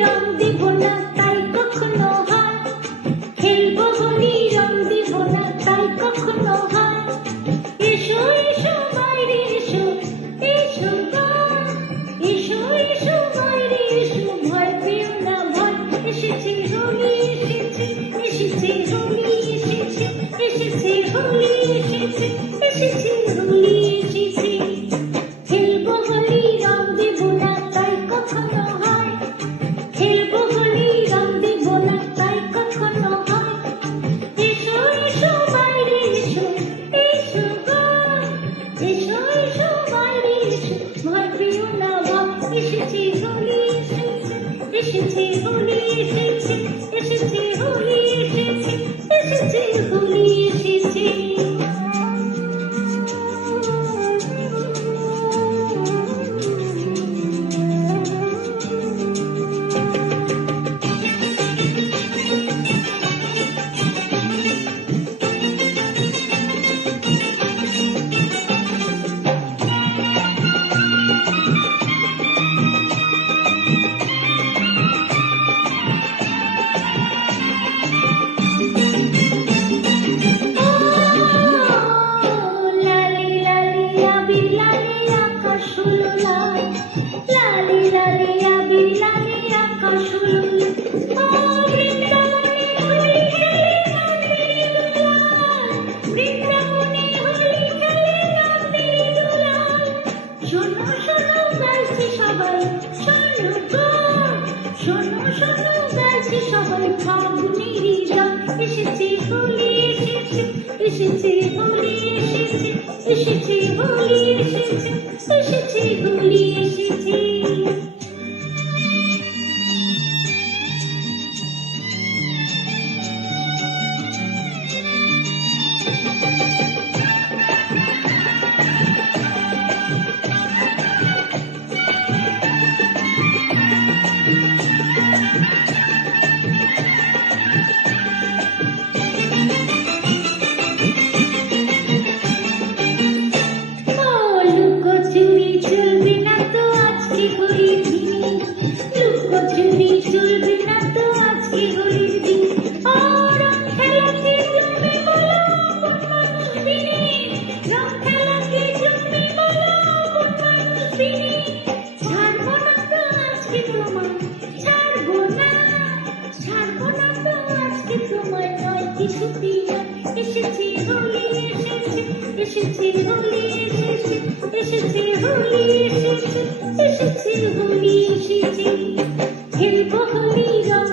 রং দিব না তাই কখনো হয়, খেলবো হোলি রং দিব না তাই কখনো হয়। এসো এসো বাইরে এসো, এসো গো, এসো এসো বাইরে এসো, ভয় পেও না ভয়। এসেছে হোলি এসেছে, এসেছে হোলি এসেছে, এসেছে হোলি এসেছে, এসেছে হোলি এসেছে। খেলবো হোলি রং দিব না তাই কখনো হয়, খেলবো হোলি রং দিব না তাই কখনো হয়। এসো এসো বাইরে এসো, এসো গো, এসো এসো বাইরে এসো, ভয় পেও না ভয়। এসেছে হোলি এসেছে, এসেছে হোলি এসেছে, এসেছে হোলি এসেছে, এসেছে হোলি এসেছে। লালি লালি আবির লালি আকাশ হলো লাল, লালি লালি আবির লালি আকাশ হলো লাল। ও বৃন্দাবনে হোলি খেলে নন্দিনী দুলাল, বৃন্দাবনে হোলি খেলে নন্দিনী দুলাল। শোনো শোনো গাইছে সবাই, শোনো গো, শোনো শোনো গাইছে সবাই, ফাগুনেরই গান। এসেছে হোলি এসেছে, এসেছে হোলি এসেছে, এসেছে হোলি এসেছে, এসেছে হোলি এসেছে। ও লুকোচুরি চলবে না তো আজকে হোলির দিন, লুকোচুরি চলবে না তো আজকে হোলির দিন। ও রং খেলাকে তুমি বলো কোন মানুষ বিনি, রং খেলাকে তুমি বলো কোন মানুষ বিনি। ছাড়বো না তো আজকে তোমায়, ছাড়বো না, ছাড়বো না তো আজকে তোমায়, নয় কিছুতেই নয়। এসেছে হোলি এসেছে, এসেছে হোলি এসেছে, এসেছে হোলি এসেছে, এসেছে হোলি এসেছে। খেলবো হোলি রং